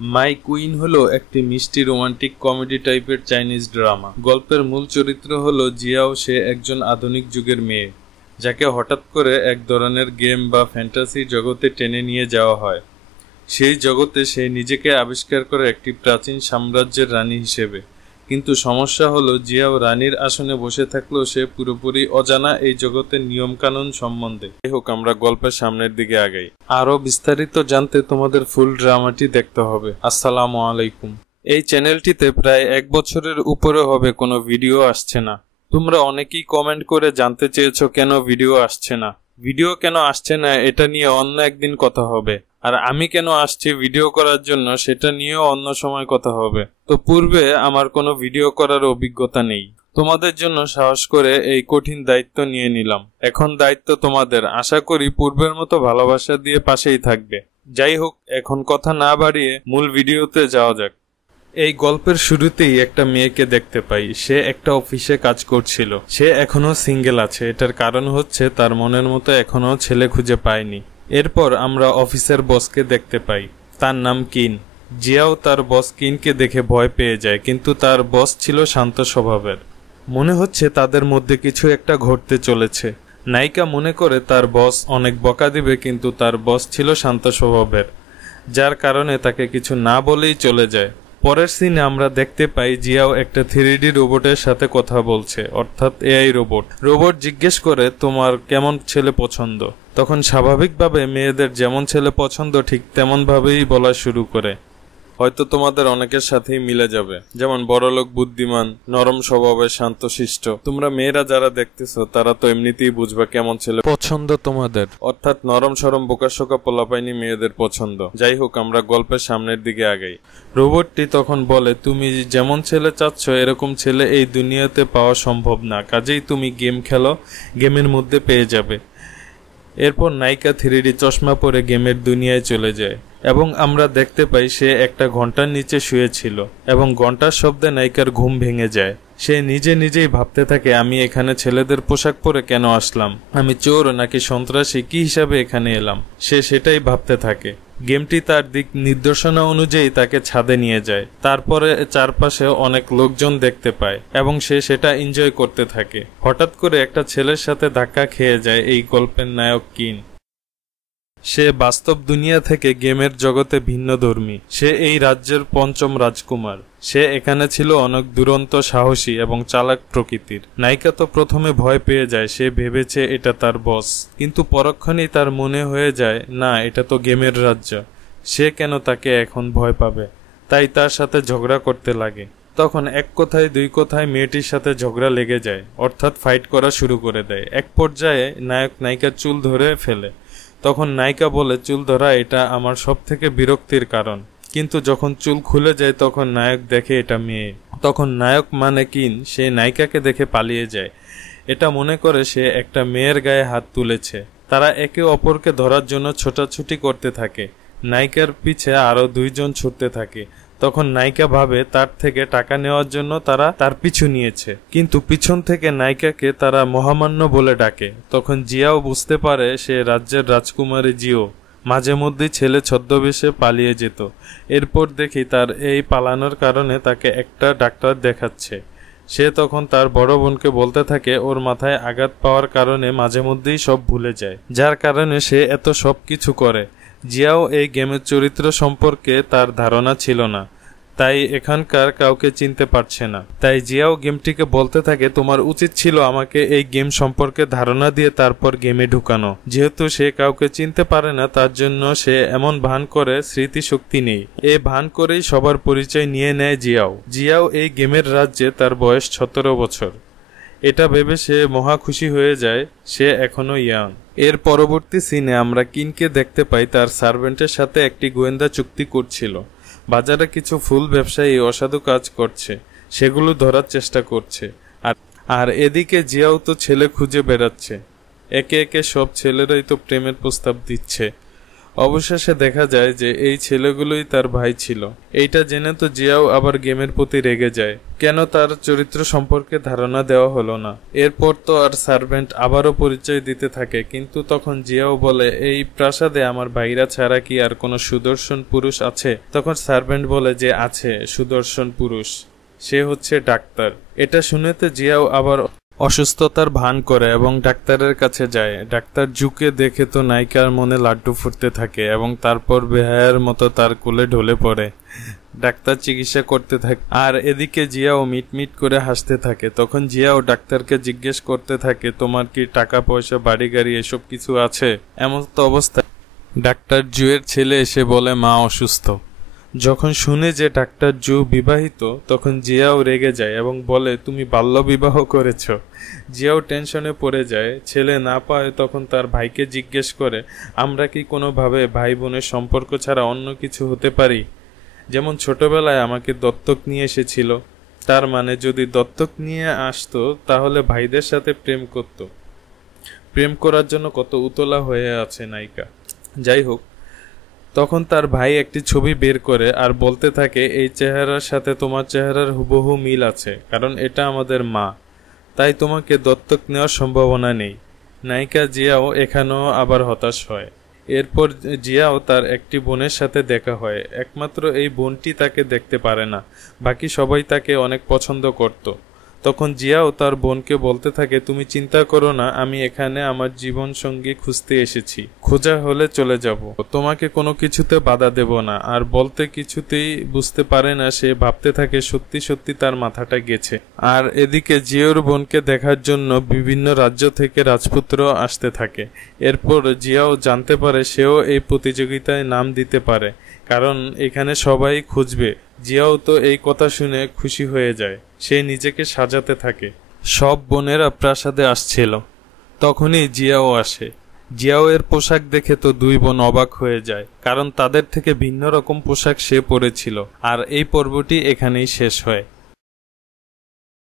My queen হলো একটি মিষ্টি রোমান্টিক কমেডি টাইপের চাইনিজ ড্রামা। গল্পের মূল চরিত্র হলো জিয়াও। সে একজন আধুনিক যুগের মেয়ে যাকে হঠাৎ করে এক ধরনের গেম বা ফ্যান্টাসি জগতে টেনে নিয়ে যাওয়া হয়। সেই জগতে সে নিজেকে আবিষ্কার করে একটি প্রাচীন সাম্রাজ্যের রানী হিসেবে। কিন্তু সমস্যা হলো জিয়াও রানীর আসনে বসে থাকলেও সে পুরোপুরি অজানা এই জগতের নিয়মকানুন সম্বন্ধে। যাই হোক, আমরা গল্পের সামনের দিকে আগাই। আরো বিস্তারিত জানতে তোমাদের ফুল ড্রামাটি দেখতে হবে। আসসালামু আলাইকুম। এই চ্যানেলটিতে প্রায় 1 বছরের উপরে হবে কোনো ভিডিও আসছে না। তোমরা অনেকেই কমেন্ট করে জানতে চেয়েছো কেন ভিডিও আসছে না। ভিডিও কেন আসছে না এটা নিয়ে অন্য একদিন কথা হবে, আর আমি কেন আসছি ভিডিও করার জন্য সেটা নিয়েও অন্য সময় কথা হবে। তো পূর্বে আমার কোনো ভিডিও করার অভিজ্ঞতা নেই, তোমাদের জন্য সাহস করে এই কঠিন দায়িত্ব নিয়ে নিলাম। এখন দায়িত্ব তোমাদের। আশা করি পূর্বের মতো ভালোবাসা দিয়ে পাশেই থাকবে। যাই হোক, এখন কথা না বাড়িয়ে মূল ভিডিওতে যাওয়া যাক। এই গল্পের শুরুতেই একটা মেয়েকে দেখতে পাই। সে একটা অফিসে কাজ করছিল। সে এখনো সিঙ্গেল আছে। এটার কারণ হচ্ছে তার মনের মতো এখনো ছেলে খুঁজে পায়নি। এরপর আমরা অফিসের বসকে দেখতে পাই। তার নাম কিন। জিয়াও তার বস কিনকে দেখে ভয় পেয়ে যায়, কিন্তু তার বস ছিল শান্ত স্বভাবের। মনে হচ্ছে তাদের মধ্যে কিছু একটা ঘটতে চলেছে। নায়িকা মনে করে তার বস অনেক বকা দিবে, কিন্তু তার বস ছিল শান্ত স্বভাবের, যার কারণে তাকে কিছু না বলেই চলে যায়। পরের সিনে আমরা দেখতে পাই জিয়াও একটা 3D রোবটের সাথে কথা বলছে, অর্থাৎ এআই রোবট। রোবট জিজ্ঞেস করে তোমার কেমন ছেলে পছন্দ। তখন স্বাভাবিকভাবে মেয়েদের যেমন ছেলে পছন্দ ঠিক তেমন ভাবেই বলা শুরু করে। হয়তো তোমাদের অনেকের সাথেই মিলে যাবে, যেমন বড়লোক, বুদ্ধিমান, নরম স্বভাবের, শান্তশিষ্ট। তোমরা মেয়েরা যারা দেখতেছো তারা তো এমনিতেই বুঝবা কেমন ছেলে পছন্দ তোমাদের, অর্থাৎ নরম সরম বোকাশোকা পোলাপাইনি মেয়েদের পছন্দ। যাই হোক, আমরা গল্পের সামনের দিকে আগাই। রোবটটি তখন বলে তুমি যেমন ছেলে চাচ্ছ এরকম ছেলে এই দুনিয়াতে পাওয়া সম্ভব না, কাজেই তুমি গেম খেলো, গেমের মধ্যে পেয়ে যাবে। এরপর নায়িকা 3D চশমা পরে গেমের দুনিয়ায় চলে যায় এবং আমরা দেখতে পাই সে একটা ঘন্টার নিচে শুয়েছিল এবং ঘন্টার শব্দে নায়িকার ঘুম ভেঙে যায়। সে নিজেই ভাবতে থাকে আমি এখানে ছেলেদের পোশাক পরে কেন আসলাম, আমি চোর নাকি সন্ত্রাসী, কি হিসাবে এখানে এলাম। সে সেটাই ভাবতে থাকে। গেমটি তার দিক নির্দেশনা অনুযায়ী তাকে ছাদে নিয়ে যায়। তারপরে চারপাশে অনেক লোকজন দেখতে পায় এবং সে সেটা এনজয় করতে থাকে। হঠাৎ করে একটা ছেলের সাথে ধাক্কা খেয়ে যায় এই গল্পের নায়ক কিন। সে বাস্তব দুনিয়া থেকে গেমের জগতে ভিন্নধর্মী। সে এই রাজ্যের 5ম রাজকুমার। সে এখানে ছিল অনেক দুরন্ত, সাহসী এবং চালাক প্রকৃতির। নায়িকা তো প্রথমে ভয় পেয়ে যায়। সে ভেবেছে এটা তার বস, কিন্তু পরক্ষণেই তার মনে হয়ে যায় না, এটা তো গেমের রাজ্য। সে কেন তাকে এখন ভয় পাবে, তাই তার সাথে ঝগড়া করতে লাগে। তখন এক কথায় দুই কথায় মেয়েটির সাথে ঝগড়া লেগে যায়, অর্থাৎ ফাইট করা শুরু করে দেয়। এক পর্যায়ে নায়ক নায়িকার চুল ধরে ফেলে। তখন নায়িকা বলে চুল ধরা এটা আমার সব থেকে বিরক্তির কারণ, কিন্তু যখন চুল খুলে যায় তখন নায়ক দেখে এটা মেয়ে। তখন নায়ক মানে কিন সে নায়িকাকে দেখে পালিয়ে যায়। এটা মনে করে সে একটা মেয়ের গায়ে হাত তুলেছে। তারা একে অপরকে ধরার জন্য ছোটাছুটি করতে থাকে। নায়িকার পিছে আরো 2 জন ছুটতে থাকে। তখন নায়িকা ভাবে তার থেকে টাকা নেওয়ার জন্য তারা তার পিছু নিয়েছে, কিন্তু পিছন থেকে নায়িকাকে তারা মহামান্য বলে ডাকে। তখন জিয়াও বুঝতে পারে সে রাজ্যের রাজকুমারী জিও। মাঝে মধ্যেই ছেলে ছদ্মবেশে পালিয়ে যেত। এরপর দেখি তার এই পালানোর কারণে তাকে একটা ডাক্তার দেখাচ্ছে। সে তখন তার বড় বোনকে বলতে থাকে ওর মাথায় আঘাত পাওয়ার কারণে মাঝে মধ্যেই সব ভুলে যায়, যার কারণে সে এত সব কিছু করে। জিয়াও এই গেমের চরিত্র সম্পর্কে তার ধারণা ছিল না, তাই এখানকার কাউকে চিনতে পারছে না। তাই জিয়াও গেমটিকে বলতে থাকে তোমার উচিত ছিল আমাকে এই গেম সম্পর্কে ধারণা দিয়ে তারপর গেমে ঢুকানো। যেহেতু সে কাউকে চিনতে পারে না, তার জন্য সে এমন ভান করে স্মৃতিশক্তি নেই। এই ভান করেই সবার পরিচয় নিয়ে নেয় জিয়াও এই গেমের রাজ্যে তার বয়স 17 বছর। এটা ভেবে সে মহা খুশি হয়ে যায়, সে এখনো ইয়াং। এর পরবর্তী সিনে আমরা কিনকে দেখতে পাই তার সার্ভেন্টের সাথে একটি গোয়েন্দা চুক্তি করছিল। বাজারে কিছু ফুল ব্যবসায়ী অসাধু কাজ করছে, সেগুলো ধরার চেষ্টা করছে। আর এদিকে জিয়াও তো ছেলে খুঁজে বেড়াচ্ছে। একে একে সব ছেলেরাই তো প্রেমের প্রস্তাব দিচ্ছে। অবশেষে দেখা যায় যে এই ছেলেগুলোই তার ভাই ছিল। এইটা জেনে তো জিয়াও আবার গেমের প্রতি রেগে যায়, কেন তার চরিত্র সম্পর্কে ধারণা দেওয়া হলো না। এরপর তো আর সার্ভেন্ট আবারও পরিচয় দিতে থাকে, কিন্তু তখন জিয়াও বলে, এই প্রাসাদে আমার ভাইরা ছাড়া কি আর কোনো সুদর্শন পুরুষ আছে? তখন সার্ভেন্ট বলে যে আছে সুদর্শন পুরুষ, সে হচ্ছে ডাক্তার। এটা শুনে তো জিয়াও আবার অসুস্থতার ভান করে এবং ডাক্তারের কাছে যায়। ডাক্তার জুকে দেখে তো নায়িকার মনে লাড্ডু ফুটতে থাকে এবং তারপর বেহায়ার মতো তার কোলে ঢলে পড়ে। ডাক্তার চিকিৎসা করতে থাকে আর এদিকে জিয়াও মিটমিট করে হাসতে থাকে। তখন জিয়াও ডাক্তারকে জিজ্ঞেস করতে থাকে, তোমার কি টাকা পয়সা বাড়ি গাড়ি এসব কিছু আছে? এমন তো অবস্থা ডাক্তার জুয়ের ছেলে এসে বলে মা অসুস্থ। যখন শুনে যে ডাক্তার জু বিবাহিত তখন জিয়াও রেগে যায় এবং বলে, তুমি বাল্য বিবাহ করেছ। জিয়াও টেনশনে পড়ে যায়। ছেলে না পায় তখন তার ভাইকে জিজ্ঞেস করে, আমরা কি কোনোভাবে ভাই বোনের সম্পর্ক ছাড়া অন্য কিছু হতে পারি? যেমন ছোটবেলায় আমাকে দত্তক নিয়ে এসেছিল, তার মানে যদি দত্তক নিয়ে আসতো তাহলে ভাইদের সাথে প্রেম করত। প্রেম করার জন্য কত উতলা হয়ে আছে নায়িকা। যাই হোক, তখন তার ভাই একটি ছবি বের করে আর বলতে থাকে, এই চেহারার সাথে তোমার চেহারার হুবহু মিল আছে, কারণ এটা আমাদের মা, তাই তোমাকে দত্তক নেওয়ার সম্ভাবনা নেই। নায়িকা জিয়াও এখানেও আবার হতাশ হয়। এরপর জিয়াও তার একটি বোনের সাথে দেখা হয়। একমাত্র এই বোনটি তাকে দেখতে পারে না, বাকি সবাই তাকে অনেক পছন্দ করত। তখন জিয়াও তার বোনকে বলতে থাকে, তুমি চিন্তা করো না, আমি এখানে আমার জীবন সঙ্গী খুঁজতে এসেছি, খোঁজা হলে চলে যাব, তোমাকে কোনো কিছুতে বাধা দেব না। আর বলতে কিছুতেই বুঝতে পারে না, সে ভাবতে থাকে সত্যি সত্যি তার মাথাটা গেছে। আর এদিকে জিয়ার বোনকে দেখার জন্য বিভিন্ন রাজ্য থেকে রাজপুত্র আসতে থাকে। এরপর জিয়াও জানতে পারে সেও এই প্রতিযোগিতায় নাম দিতে পারে, কারণ এখানে সবাই খুঁজবে। জিয়াও তো এই কথা শুনে খুশি হয়ে যায়। সে নিজেকে সাজাতে থাকে। সব বোনেরা প্রাসাদে আসছিল, তখনই জিয়াও আসে। জিয়াও এর পোশাক দেখে তো দুই বোন অবাক হয়ে যায়, কারণ তাদের থেকে ভিন্ন রকম পোশাক সে পরেছিল। আর এই পর্বটি এখানেই শেষ হয়।